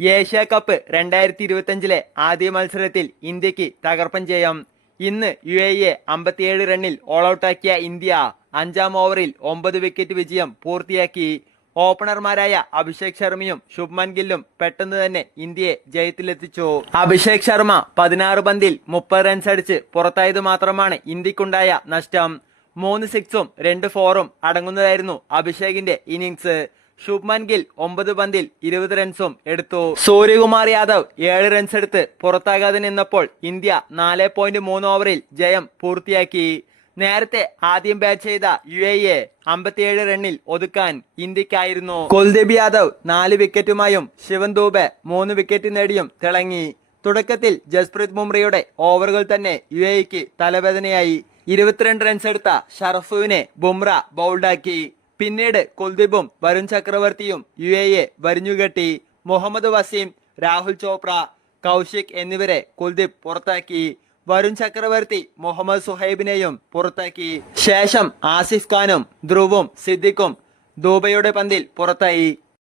Asia cup രണ്ടായിരത്തി ഇരുപത്തഞ്ചിലെ ആദ്യ മത്സരത്തിൽ ഇന്ത്യയ്ക്ക് തകർപ്പൻ ജയം. ഇന്ന് യു എ എ അമ്പത്തിയേഴ് റണ്ണിൽ ഓൾ ഔട്ടാക്കിയ ഇന്ത്യ അഞ്ചാം ഓവറിൽ ഒമ്പത് വിക്കറ്റ് വിജയം പൂർത്തിയാക്കി. ഓപ്പണർമാരായ അഭിഷേക് ശർമ്മയും ശുഭ്മൻ ഗില്ലും പെട്ടെന്ന് തന്നെ ഇന്ത്യയെ ജയത്തിലെത്തിച്ചു. അഭിഷേക് ശർമ്മ പതിനാറ് പന്തിൽ മുപ്പത് റൺസ് അടിച്ച് പുറത്തായത് മാത്രമാണ് ഇന്ത്യക്കുണ്ടായ നഷ്ടം. മൂന്ന് സിക്സും രണ്ട് ഫോറും അടങ്ങുന്നതായിരുന്നു അഭിഷേകിന്റെ ഇന്നിങ്സ് ശുഭ്മൻ ഗിൽ ഒമ്പത് പന്തിൽ ഇരുപത് റൺസും എടുത്തു. സൂര്യകുമാർ യാദവ് ഏഴ് റൺസ് എടുത്ത് പുറത്താകാതെ നിന്നപ്പോൾ ഇന്ത്യ നാല് പോയിന്റ് മൂന്ന് ഓവറിൽ ജയം പൂർത്തിയാക്കി. നേരത്തെ ആദ്യം ബാറ്റ് ചെയ്ത യു എ എ അമ്പത്തിയേഴ് റണ്ണിൽ ഒതുക്കാൻ ഇന്ത്യക്കായിരുന്നു. കുൽദീപ് യാദവ് നാല് വിക്കറ്റുമായും ശിവൻ ദൂബെ മൂന്ന് വിക്കറ്റ് നേടിയും തിളങ്ങി. തുടക്കത്തിൽ ജസ്പ്രീത് ബുംറയുടെ ഓവറുകൾ തന്നെ യു എക്ക് തലവേദനയായി. ഇരുപത്തിരണ്ട് റൺസ് എടുത്ത ഷറഫുവിനെ ബുംറ ബൗൾഡാക്കി പിന്നീട് കുൽദീപും വരുൺ ചക്രവർത്തിയും യു എ എ വരിഞ്ഞുകെട്ടി മുഹമ്മദ് വസീം രാഹുൽ ചോപ്ര കൗശിക് എന്നിവരെ കുൽദീപ് പുറത്താക്കി. വരുൺ ചക്രവർത്തി മുഹമ്മദ് സുഹൈബിനെയും പുറത്താക്കി. ശേഷം ആസിഫ് ഖാനും ധ്രുവും സിദ്ദിഖും ദൂബയുടെ പന്തിൽ പുറത്തായി.